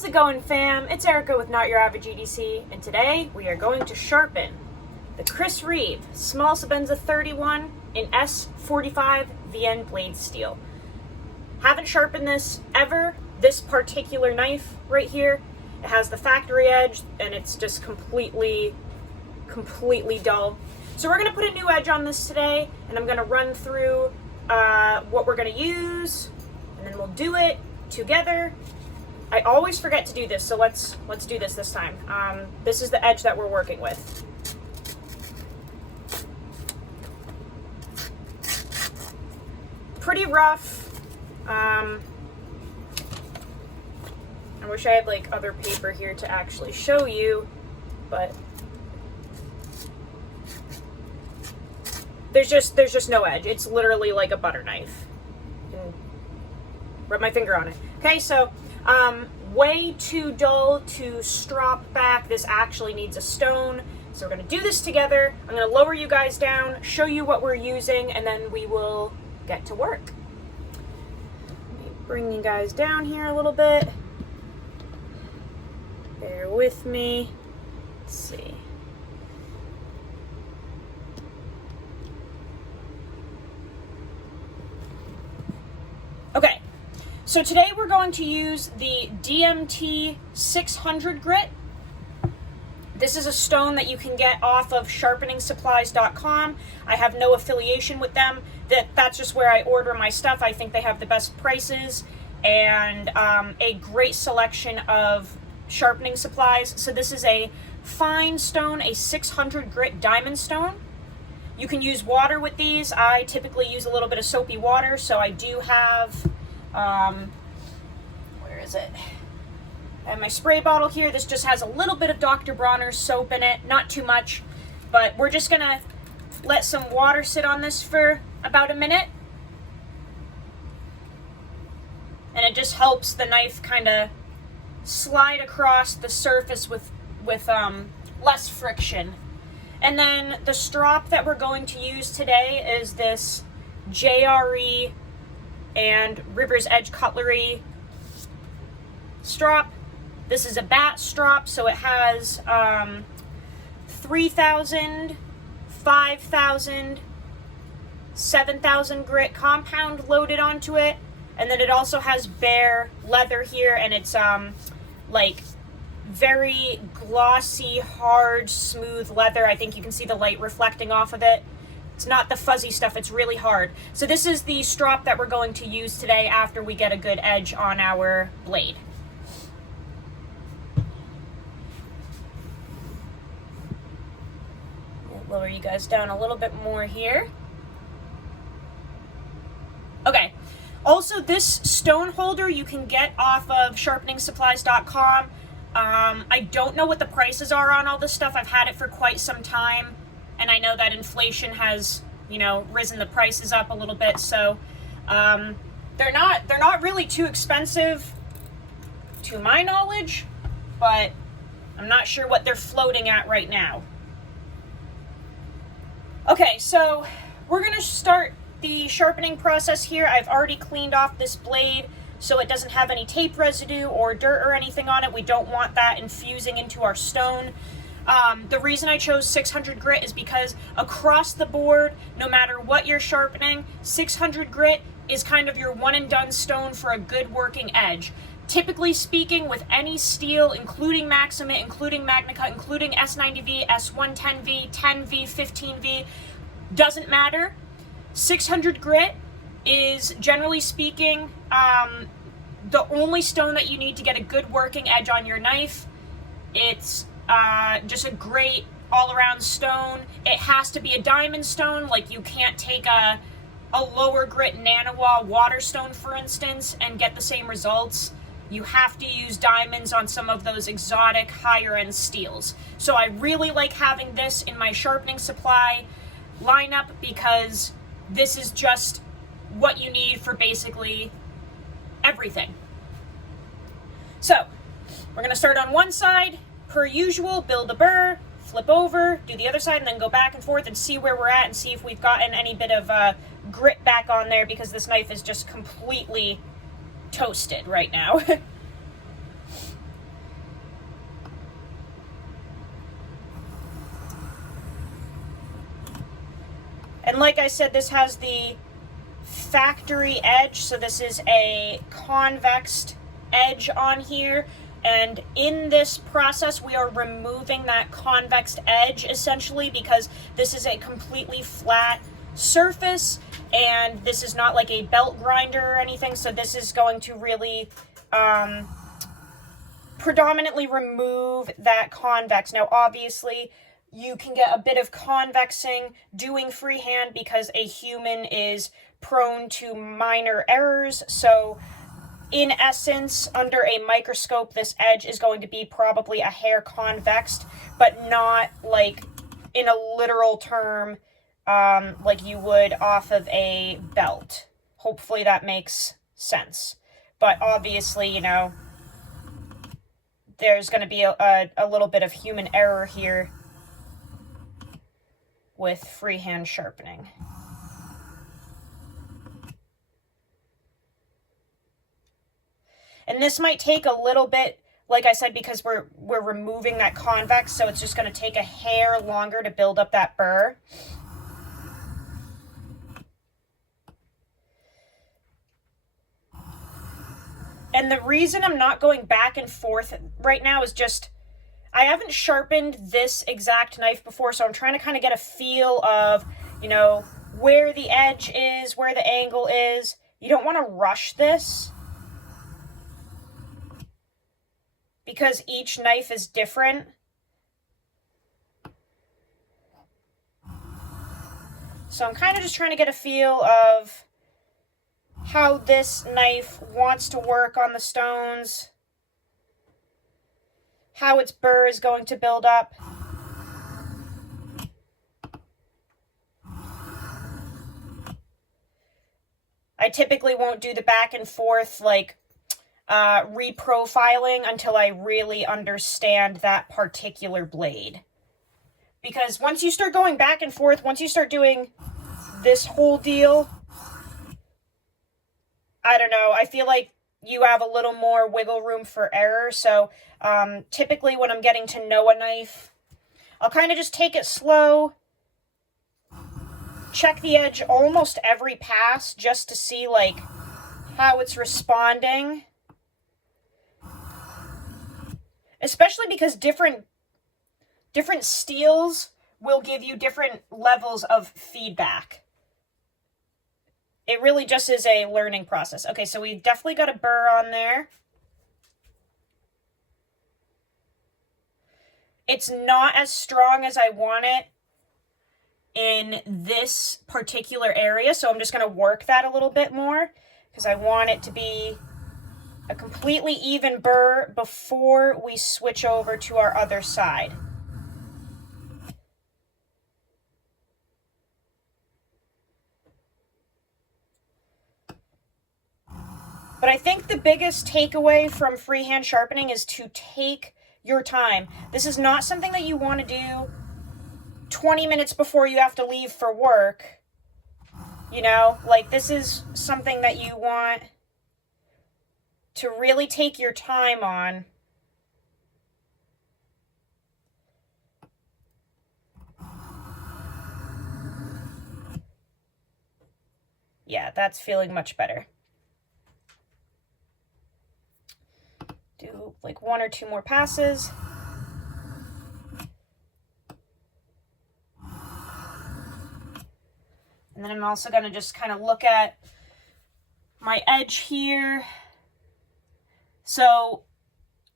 How's it going, fam? It's Erica with Not Your Average EDC, and today we are going to sharpen the Reeve small Sebenza 31 in S45VN blade steel. Haven't sharpened this ever. This particular knife right here, it has the factory edge and it's just completely dull. So we're gonna put a new edge on this today, and I'm gonna run through what we're gonna use, and then we'll do it together. I always forget to do this, so let's do this time. This is the edge that we're working with. Pretty rough. I wish I had like other paper here to actually show you, but there's just no edge. It's literally like a butter knife. You can rub my finger on it. Okay, so way too dull to strop back. This actually needs a stone. So we're gonna do this together. I'm gonna lower you guys down, show you what we're using, and then we will get to work. Let me bring you guys down here a little bit. Bear with me. Let's see. Okay, so today we're going to use the DMT 600 grit. This is a stone that you can get off of sharpeningsupplies.com. I have no affiliation with them. That's just where I order my stuff. I think they have the best prices and a great selection of sharpening supplies. So this is a fine stone, a 600 grit diamond stone. You can use water with these. I typically use a little bit of soapy water, so I do have, where is it? I have my spray bottle here. This just has a little bit of Dr. Bronner's soap in it, not too much, but we're just gonna let some water sit on this for about a minute. And it just helps the knife kind of slide across the surface with less friction. And then the strop that we're going to use today is this JRE and River's Edge Cutlery strop. This is a bat strop, so it has 3,000, 5,000, 7,000 grit compound loaded onto it. And then it also has bare leather here, and it's like very glossy, hard, smooth leather. I think you can see the light reflecting off of it. It's not the fuzzy stuff, it's really hard. So this is the strop that we're going to use today after we get a good edge on our blade. I'll lower you guys down a little bit more here. Okay. Also, this stone holder you can get off of sharpeningsupplies.com. I don't know what the prices are on all this stuff. I've had it for quite some time, and I know that inflation has, risen the prices up a little bit. So they're not really too expensive to my knowledge, but I'm not sure what they're floating at right now. Okay, so we're gonna start the sharpening process here. I've already cleaned off this blade so it doesn't have any tape residue or dirt or anything on it. We don't want that infusing into our stone. The reason I chose 600 grit is because across the board, no matter what you're sharpening, 600 grit is kind of your one and done stone for a good working edge. Typically speaking, with any steel, including Maximate, including Magnacut, including S90V, S110V, 10V, 15V, doesn't matter. 600 grit is, generally speaking, the only stone that you need to get a good working edge on your knife. It's just a great all-around stone. It has to be a diamond stone. Like, you can't take a lower grit Nanawa water stone, for instance, and get the same results. You have to use diamonds on some of those exotic higher-end steels. So I really like having this in my sharpening supply lineup because this is just what you need for basically everything. So we're going to start on one side, per usual, build a burr, flip over, do the other side, and then go back and forth and see where we're at and see if we've gotten any bit of grit back on there, because this knife is just completely toasted right now. like I said, this has the factory edge, so this is a convex edge on here, and in this process we are removing that convex edge essentially, because this is a completely flat surface and this is not like a belt grinder or anything, so this is going to really predominantly remove that convex. Now obviously you can get a bit of convexing doing freehand because a human is prone to minor errors, so in essence, under a microscope, this edge is going to be probably a hair convexed, but not like in a literal term, like you would off of a belt. Hopefully that makes sense. But obviously, you know, there's going to be a little bit of human error here with freehand sharpening. And this might take a little bit, like I said, because we're removing that convex, so it's just going to take a hair longer to build up that burr. And the reason I'm not going back and forth right now is just, I haven't sharpened this exact knife before, so I'm trying to kind of get a feel of, you know, where the edge is, where the angle is. You don't want to rush this, because each knife is different. So I'm kind of just trying to get a feel of how this knife wants to work on the stones, how its burr is going to build up. I typically won't do the back and forth, like, reprofiling until I really understand that particular blade. Because once you start going back and forth, once you start doing this whole deal, I don't know, I feel like you have a little more wiggle room for error. So typically when I'm getting to know a knife, I'll kind of just take it slow, check the edge almost every pass just to see like how it's responding. Especially because different steels will give you different levels of feedback. It really just is a learning process. Okay, so we've definitely got a burr on there. It's not as strong as I want it in this particular area, so I'm just going to work that a little bit more because I want it to be a completely even burr before we switch over to our other side. But I think the biggest takeaway from freehand sharpening is to take your time. This is not something that you want to do 20 minutes before you have to leave for work. You know, like this is something that you want to really take your time on. Yeah, that's feeling much better. Do like 1 or 2 more passes. And then I'm also going to just kind of look at my edge here. So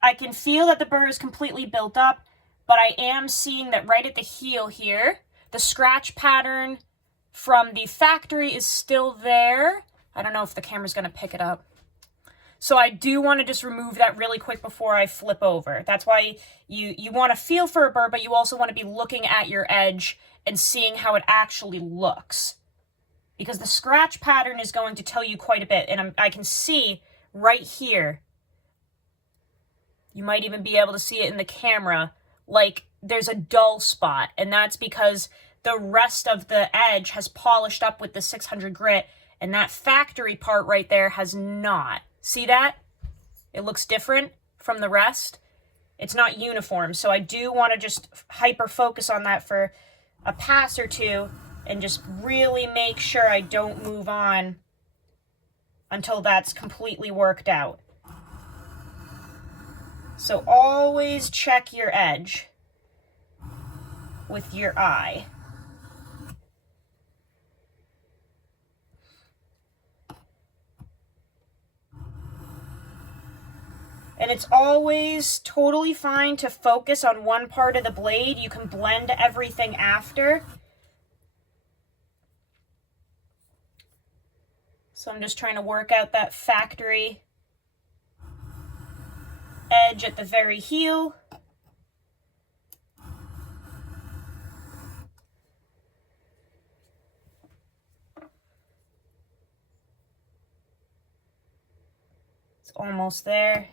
I can feel that the burr is completely built up, but I am seeing that right at the heel here, the scratch pattern from the factory is still there. I don't know if the camera's going to pick it up. So I do want to just remove that really quick before I flip over. That's why you want to feel for a burr, but you also want to be looking at your edge and seeing how it actually looks. Because the scratch pattern is going to tell you quite a bit. And I can see right here, you might even be able to see it in the camera, like there's a dull spot. And that's because the rest of the edge has polished up with the 600 grit, and that factory part right there has not. See that? It looks different from the rest. It's not uniform. So I do want to just hyper focus on that for a pass or two and just really make sure I don't move on until that's completely worked out. So always check your edge with your eye. And it's always totally fine to focus on one part of the blade. You can blend everything after. So I'm just trying to work out that factory edge at the very heel. It's almost there.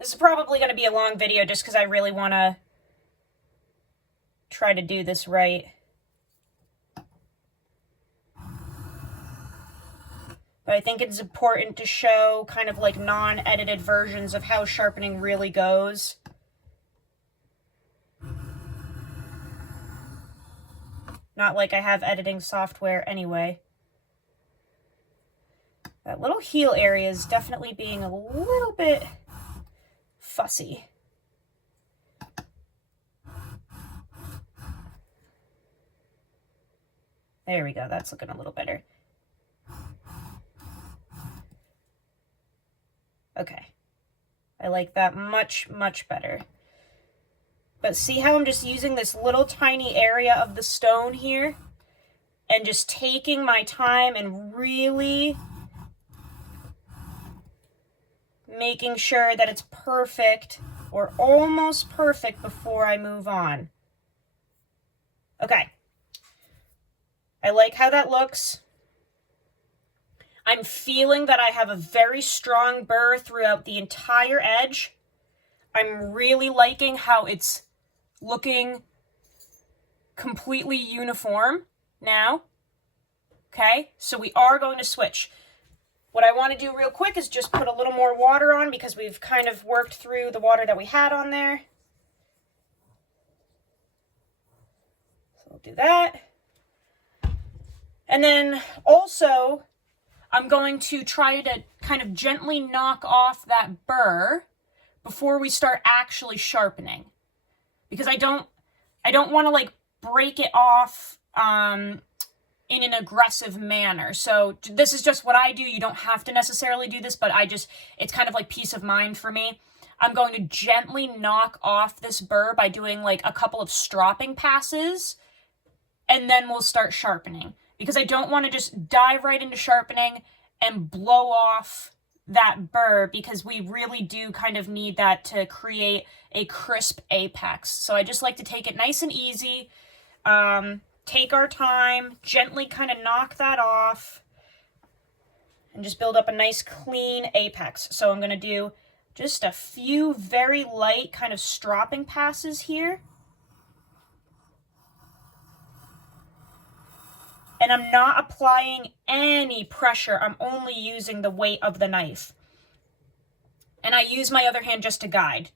This is probably going to be a long video just because I really want to try to do this right. But I think it's important to show kind of like non-edited versions of how sharpening really goes. Not like I have editing software anyway. That little heel area is definitely being a little bit fussy. There we go, that's looking a little better. Okay, I like that much, much better. But see how I'm just using this little tiny area of the stone here and just taking my time and really making sure that it's perfect or almost perfect before I move on. Okay. I like how that looks. I'm feeling that I have a very strong burr throughout the entire edge. I'm really liking how it's looking completely uniform now. Okay, so we are going to switch. What I want to do real quick is just put a little more water on because we've kind of worked through the water that we had on there. So we'll do that. And then also, I'm going to try to kind of gently knock off that burr before we start actually sharpening. Because I don't want to like break it off in an aggressive manner. So this is just what I do. You don't have to necessarily do this, but it's kind of like peace of mind for me. I'm going to gently knock off this burr by doing like a couple of stropping passes, and then we'll start sharpening. Because I don't want to just dive right into sharpening and blow off that burr, because we really do kind of need that to create a crisp apex. So I just like to take it nice and easy, take our time, gently kind of knock that off, and just build up a nice clean apex. So I'm going to do just a few very light kind of stropping passes here. And I'm not applying any pressure. I'm only using the weight of the knife. And I use my other hand just to guide.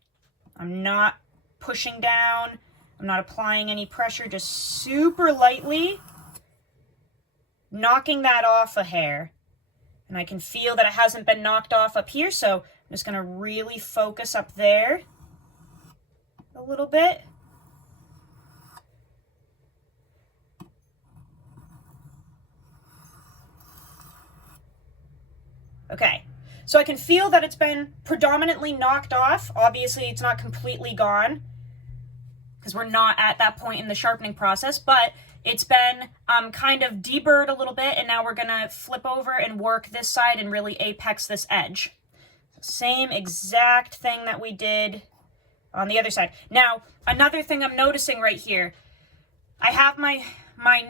I'm not pushing down. I'm not applying any pressure, just super lightly knocking that off a hair. And I can feel that it hasn't been knocked off up here, so I'm just going to really focus up there a little bit. Okay, so I can feel that it's been predominantly knocked off. Obviously, it's not completely gone because we're not at that point in the sharpening process, but it's been kind of deburred a little bit, and now we're going to flip over and work this side and really apex this edge. Same exact thing that we did on the other side. Now, another thing I'm noticing right here, I have my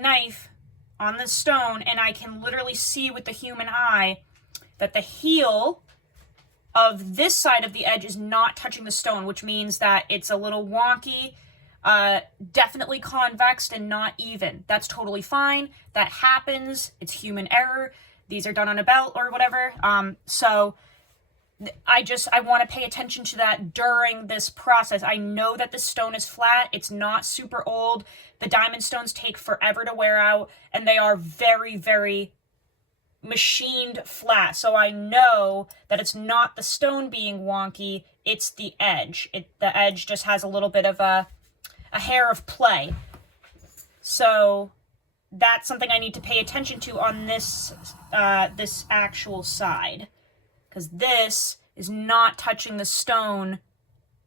knife on the stone, and I can literally see with the human eye that the heel of this side of the edge is not touching the stone, which means that it's a little wonky, definitely convexed and not even. That's totally fine. That happens. It's human error. These are done on a belt or whatever. So I want to pay attention to that during this process. I know that the stone is flat. It's not super old. The diamond stones take forever to wear out, and they are very, very machined flat. So I know that it's not the stone being wonky, it's the edge. The edge just has a little bit of a hair of play. So that's something I need to pay attention to on this this actual side, because this is not touching the stone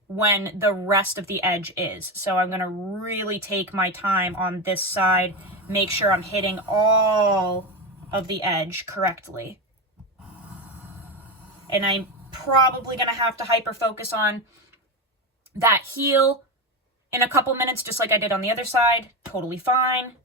when the rest of the edge is. So I'm going to really take my time on this side, make sure I'm hitting all of the edge correctly. And I'm probably going to have to hyper focus on that heel in a couple minutes, just like I did on the other side. Totally fine.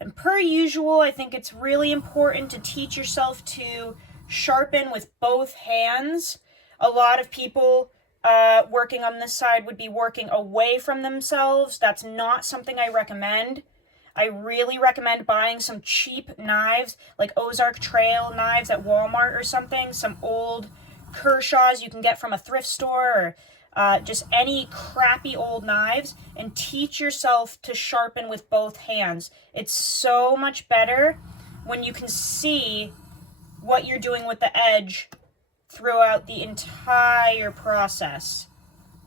And per usual, I think it's really important to teach yourself to sharpen with both hands. A lot of people working on this side would be working away from themselves. That's not something I recommend. I really recommend buying some cheap knives, like Ozark Trail knives at Walmart or something, some old Kershaws you can get from a thrift store, or just any crappy old knives, and teach yourself to sharpen with both hands. It's so much better when you can see what you're doing with the edge throughout the entire process.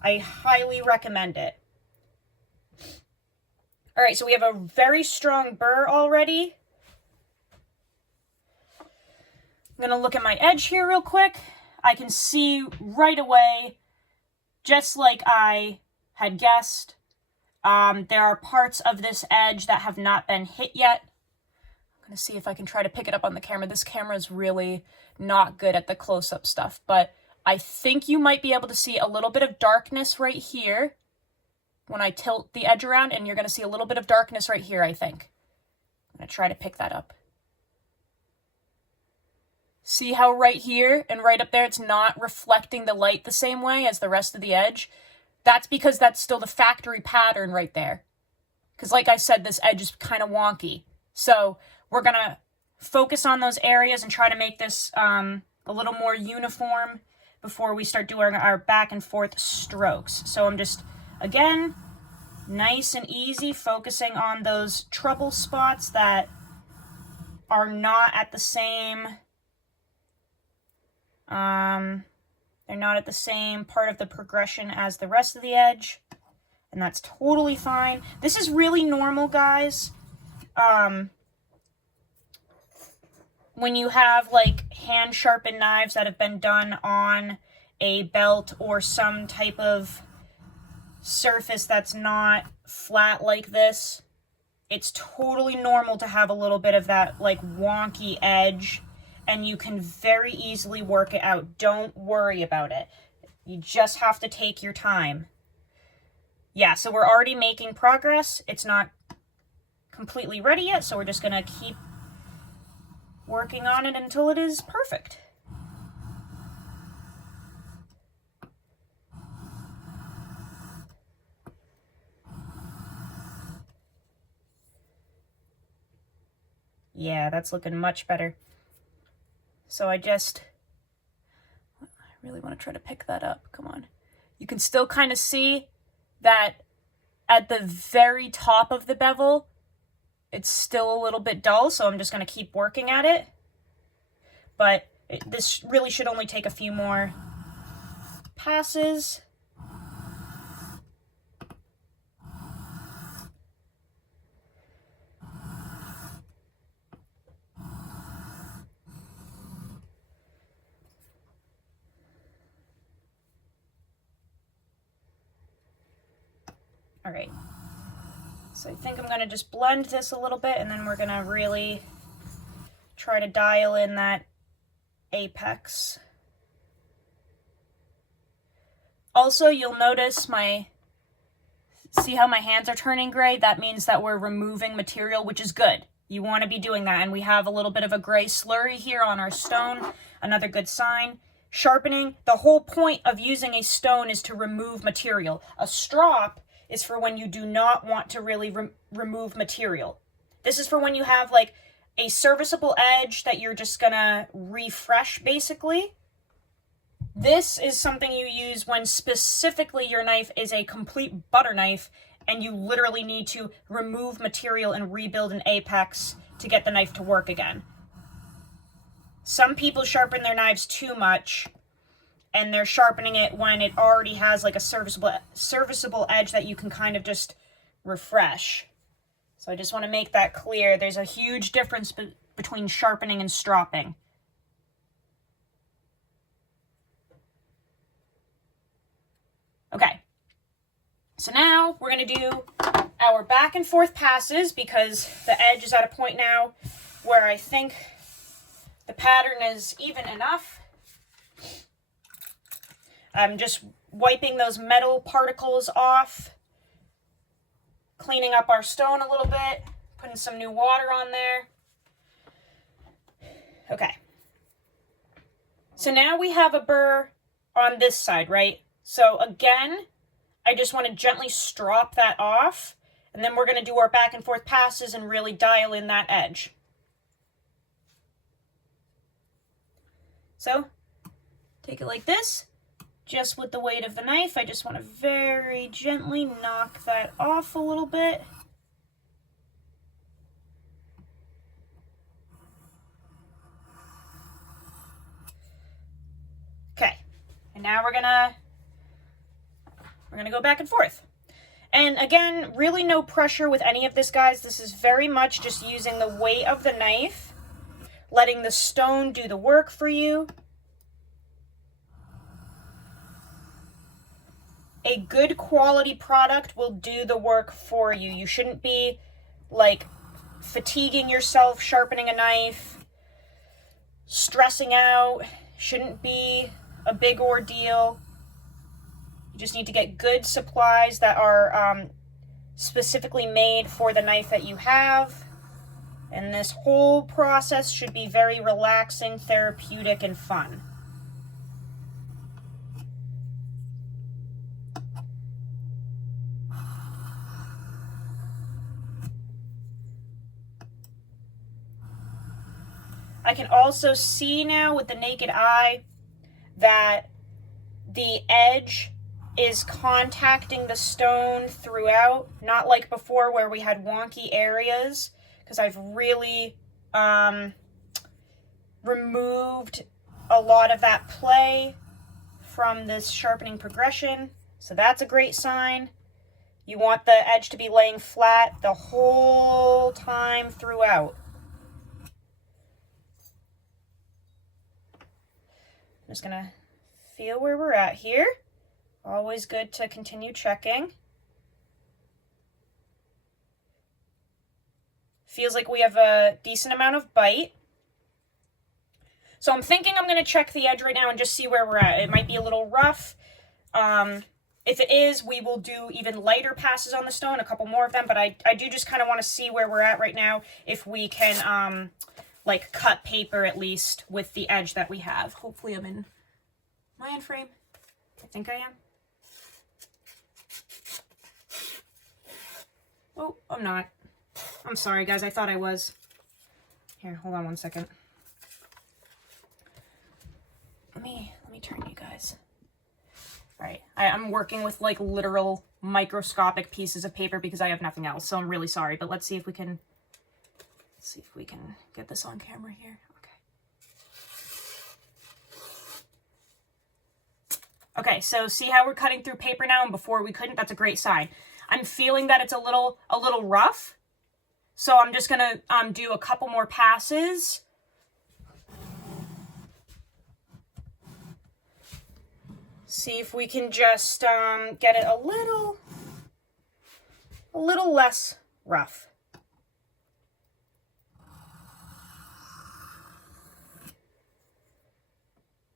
I highly recommend it. All right, so we have a very strong burr already. I'm going to look at my edge here real quick. I can see right away, just like I had guessed, there are parts of this edge that have not been hit yet. I'm going to see if I can try to pick it up on the camera. This camera is really not good at the close-up stuff, but I think you might be able to see a little bit of darkness right here when I tilt the edge around, and you're going to see a little bit of darkness right here, I think. I'm going to try to pick that up. See how right here and right up there it's not reflecting the light the same way as the rest of the edge? That's because that's still the factory pattern right there. Because like I said, this edge is kind of wonky. So we're going to focus on those areas and try to make this a little more uniform before we start doing our back and forth strokes. So I'm just, again, nice and easy, focusing on those trouble spots that are not at the same, they're not at the same part of the progression as the rest of the edge, and that's totally fine. This is really normal, guys. When you have like hand sharpened knives that have been done on a belt or some type of surface that's not flat like this, it's totally normal to have a little bit of that like wonky edge, and you can very easily work it out. Don't worry about it. You just have to take your time. Yeah, so we're already making progress. It's not completely ready yet, so we're just gonna keep working on it until it is perfect. Yeah, that's looking much better. So I really want to try to pick that up. Come on. You can still kind of see that at the very top of the bevel, it's still a little bit dull, so I'm just going to keep working at it. But this really should only take a few more passes. All right. So I think I'm going to just blend this a little bit, and then we're going to really try to dial in that apex. Also, you'll notice see how my hands are turning gray? That means that we're removing material, which is good. You want to be doing that, and we have a little bit of a gray slurry here on our stone. Another good sign. Sharpening, the whole point of using a stone is to remove material. A strop is for when you do not want to really remove material. This is for when you have like a serviceable edge that you're just gonna refresh basically. This is something you use when specifically your knife is a complete butter knife and you literally need to remove material and rebuild an apex to get the knife to work again. Some people sharpen their knives too much and they're sharpening it when it already has like a serviceable edge that you can kind of just refresh. So I just want to make that clear. There's a huge difference between sharpening and stropping. Okay, so now we're going to do our back and forth passes because the edge is at a point now where I think the pattern is even enough. I'm just wiping those metal particles off, cleaning up our stone a little bit, putting some new water on there. Okay. So now we have a burr on this side, right? So again, I just want to gently strop that off, and then we're going to do our back and forth passes and really dial in that edge. So take it like this, just with the weight of the knife. I just want to very gently knock that off a little bit. Okay, and now we're gonna go back and forth. And again, really no pressure with any of this, guys. This is very much just using the weight of the knife, letting the stone do the work for you. A good quality product will do the work for you. You shouldn't be like fatiguing yourself sharpening a knife, stressing out. Shouldn't be a big ordeal. You just need to get good supplies that are specifically made for the knife that you have. And this whole process should be very relaxing, therapeutic, and fun. I can also see now with the naked eye that the edge is contacting the stone throughout, not like before where we had wonky areas, because I've really removed a lot of that play from this sharpening progression. So that's a great sign. You want the edge to be laying flat the whole time throughout. I'm just gonna feel where we're at here. Always good to continue checking. Feels like we have a decent amount of bite. So I'm thinking I'm gonna check the edge right now and just see where we're at. It might be a little rough. If it is, we will do even lighter passes on the stone, a couple more of them, but I do just kind of want to see where we're at right now, if we can like cut paper at least with the edge that we have. Hopefully I'm in my in frame. I think I am. Oh, I'm not. I'm sorry, guys. I thought I was. Here, hold on one second. Let me turn you guys. All right, I'm working with like literal microscopic pieces of paper because I have nothing else, so I'm really sorry. But let's see if we can get this on camera here. Okay, so see how we're cutting through paper now, and before we couldn't? That's a great sign. I'm feeling that it's a little rough, so I'm just gonna do a couple more passes. See if we can just get it a little less rough.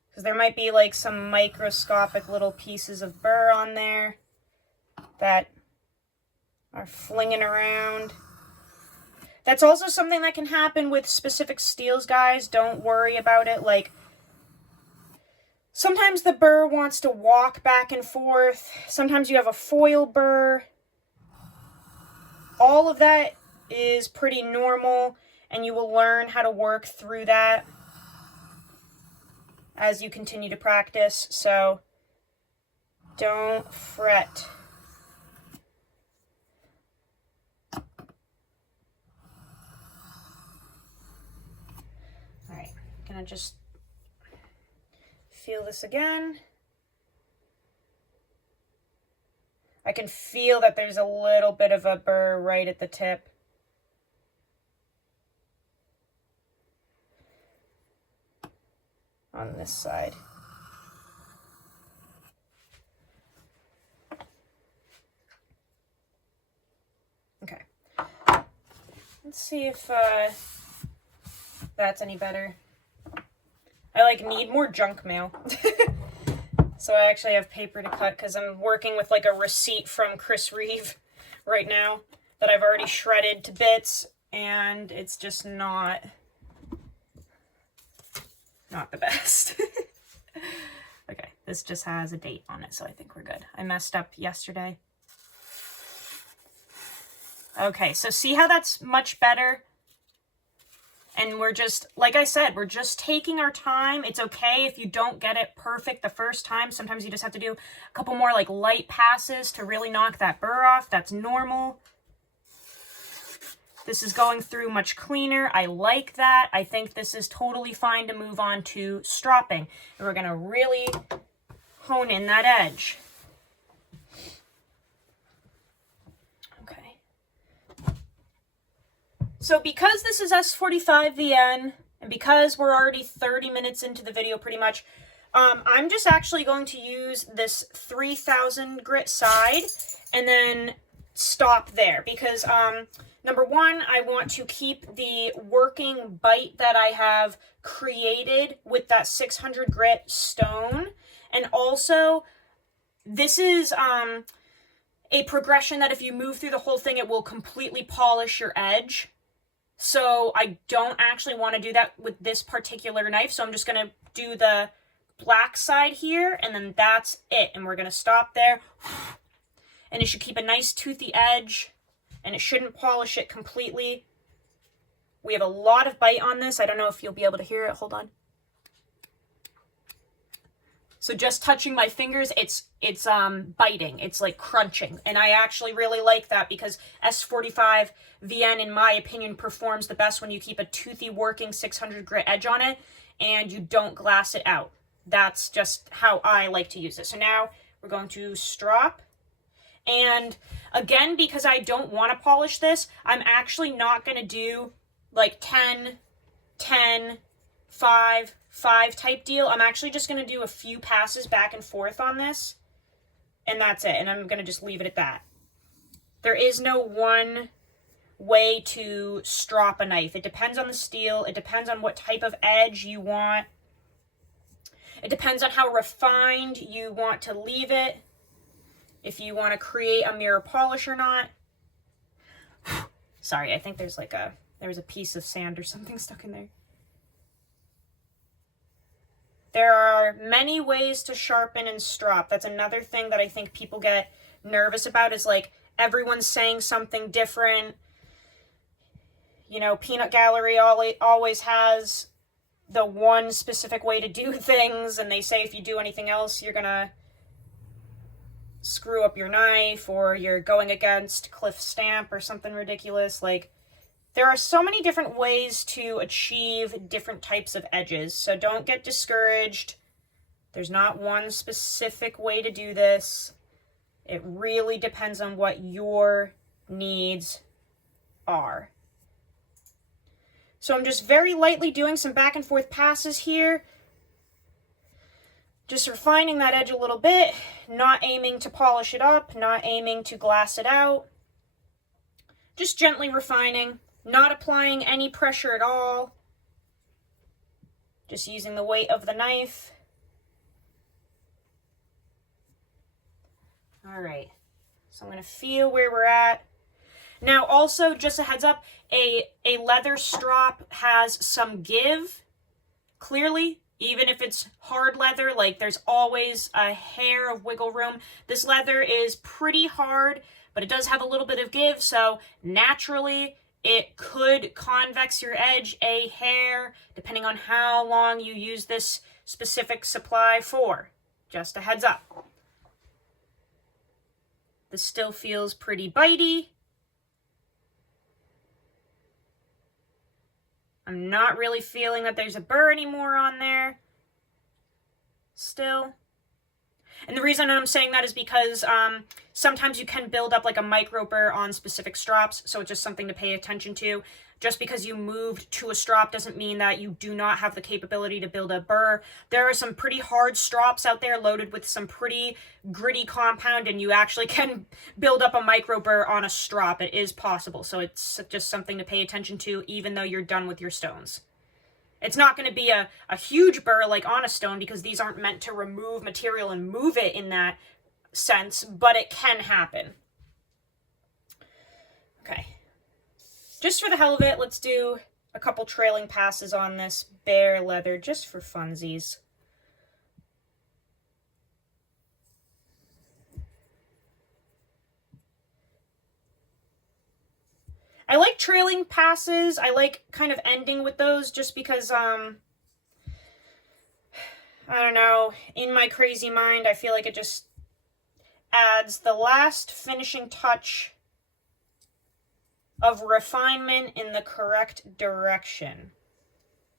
Because there might be like some microscopic little pieces of burr on there that are flinging around. That's also something that can happen with specific steels, guys. Don't worry about it. Like, Sometimes the burr wants to walk back and forth. Sometimes you have a foil burr. All of that is pretty normal, and you will learn how to work through that as you continue to practice, so don't fret. All right, gonna just feel this again. I can feel that there's a little bit of a burr right at the tip. On this side. Okay. Let's see if that's any better. I need more junk mail. So I actually have paper to cut because I'm working with a receipt from Reeve right now that I've already shredded to bits, and it's just not the best. Okay, this just has a date on it, so I think we're good. I messed up yesterday. Okay, so see how that's much better? And we're just, like I said, we're just taking our time. It's okay if you don't get it perfect the first time. Sometimes you just have to do a couple more light passes to really knock that burr off. That's normal. This is going through much cleaner. I like that. I think this is totally fine to move on to stropping. And we're going to really hone in that edge. Okay. So because this is S45VN, and because we're already 30 minutes into the video pretty much, I'm just actually going to use this 3000 grit side and then stop there because number one, I want to keep the working bite that I have created with that 600 grit stone. And also, this is a progression that if you move through the whole thing, it will completely polish your edge. So I don't actually want to do that with this particular knife. So I'm just going to do the black side here, and then that's it. And we're going to stop there. And it should keep a nice toothy edge, and it shouldn't polish it completely. We have a lot of bite on this. I don't know if you'll be able to hear it. Hold on. So just touching my fingers, it's biting. It's crunching. And I actually really like that because S45VN, in my opinion, performs the best when you keep a toothy working 600 grit edge on it and you don't glass it out. That's just how I like to use it. So now we're going to strop. And again, because I don't want to polish this, I'm actually not going to do 10, 10, 5, 5 type deal. I'm actually just going to do a few passes back and forth on this, and that's it. And I'm going to just leave it at that. There is no one way to strop a knife. It depends on the steel. It depends on what type of edge you want. It depends on how refined you want to leave it. If you want to create a mirror polish or not. Sorry, I think there's there's a piece of sand or something stuck in there. There are many ways to sharpen and strop. That's another thing that I think people get nervous about is everyone's saying something different. You know, Peanut Gallery always has the one specific way to do things, and they say if you do anything else, you're gonna screw up your knife, or you're going against Cliff Stamp or something ridiculous. There are so many different ways to achieve different types of edges, so don't get discouraged. There's not one specific way to do this. It really depends on what your needs are. So I'm just very lightly doing some back and forth passes here. Just refining that edge a little bit, not aiming to polish it up, not aiming to glass it out. Just gently refining. Not applying any pressure at all. Just using the weight of the knife. All right. So I'm going to feel where we're at. Now also, just a heads up, a leather strop has some give, clearly. Even if it's hard leather, like there's always a hair of wiggle room. This leather is pretty hard, but it does have a little bit of give, so naturally it could convex your edge a hair, depending on how long you use this specific supply for. Just a heads up. This still feels pretty bitey. I'm not really feeling that there's a burr anymore on there still. And the reason I'm saying that is because sometimes you can build up like a micro burr on specific strops, so it's just something to pay attention to. Just because you moved to a strop doesn't mean that you do not have the capability to build a burr. There are some pretty hard strops out there loaded with some pretty gritty compound, and you actually can build up a micro burr on a strop. It is possible, so it's just something to pay attention to even though you're done with your stones. It's not going to be a huge burr like on a stone because these aren't meant to remove material and move it in that sense, but it can happen. Okay. Just for the hell of it, let's do a couple trailing passes on this bare leather just for funsies. I like trailing passes. I like kind of ending with those just because, I don't know, in my crazy mind, I feel like it just adds the last finishing touch of refinement in the correct direction.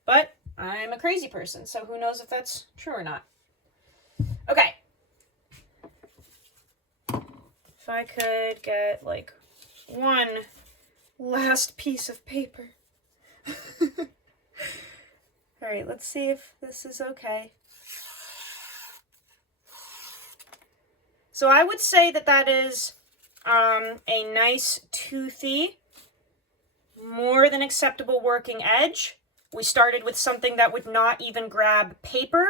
But I'm a crazy person, so who knows if that's true or not. Okay. If I could get like one last piece of paper. All right, let's see if this is okay. So I would say that that is a nice toothy, more than acceptable working edge. We started with something that would not even grab paper,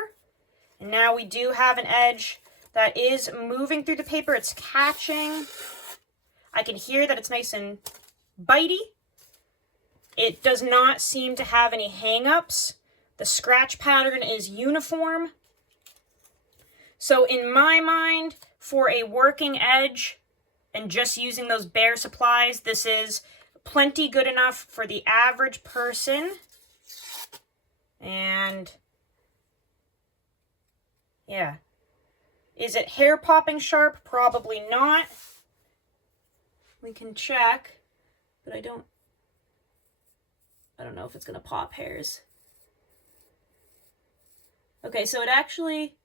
and now we do have an edge that is moving through the paper. It's catching. I can hear that it's nice and bitey. It does not seem to have any hang-ups. The scratch pattern is uniform. So in my mind, for a working edge and just using those bare supplies, this is plenty good enough for the average person. And yeah. Is it hair popping sharp? Probably not. We can check, but I don't know if it's gonna pop hairs. Okay, so it actually,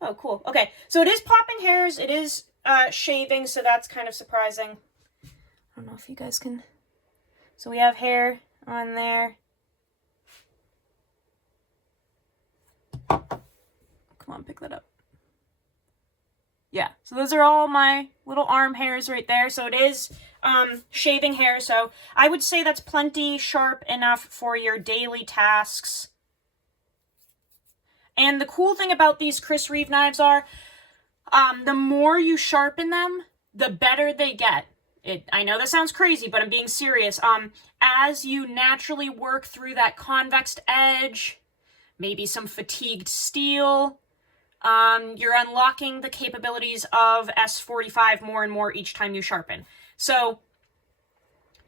oh cool. Okay, so it is popping hairs, it is shaving, so that's kind of surprising. I don't know if you guys can, so we have hair on there. Come on, pick that up. Yeah, so those are all my little arm hairs right there. So it is shaving hair. So I would say that's plenty sharp enough for your daily tasks. And the cool thing about these Chris Reeve knives are, the more you sharpen them, the better they get. I know that sounds crazy, but I'm being serious. As you naturally work through that convexed edge, maybe some fatigued steel, you're unlocking the capabilities of S45 more and more each time you sharpen. So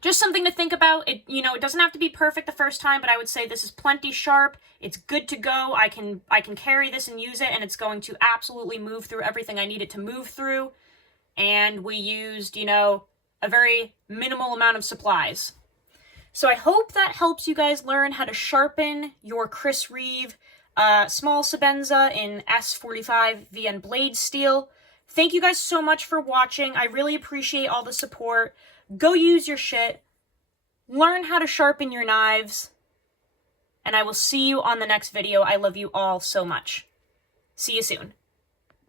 just something to think about. It doesn't have to be perfect the first time, but I would say this is plenty sharp. It's good to go. I can carry this and use it, and it's going to absolutely move through everything I need it to move through. And we used, a very minimal amount of supplies. So I hope that helps you guys learn how to sharpen your Chris Reeve small Sebenza in S45VN blade steel. Thank you guys so much for watching. I really appreciate all the support. Go use your shit. Learn how to sharpen your knives. And I will see you on the next video. I love you all so much. See you soon.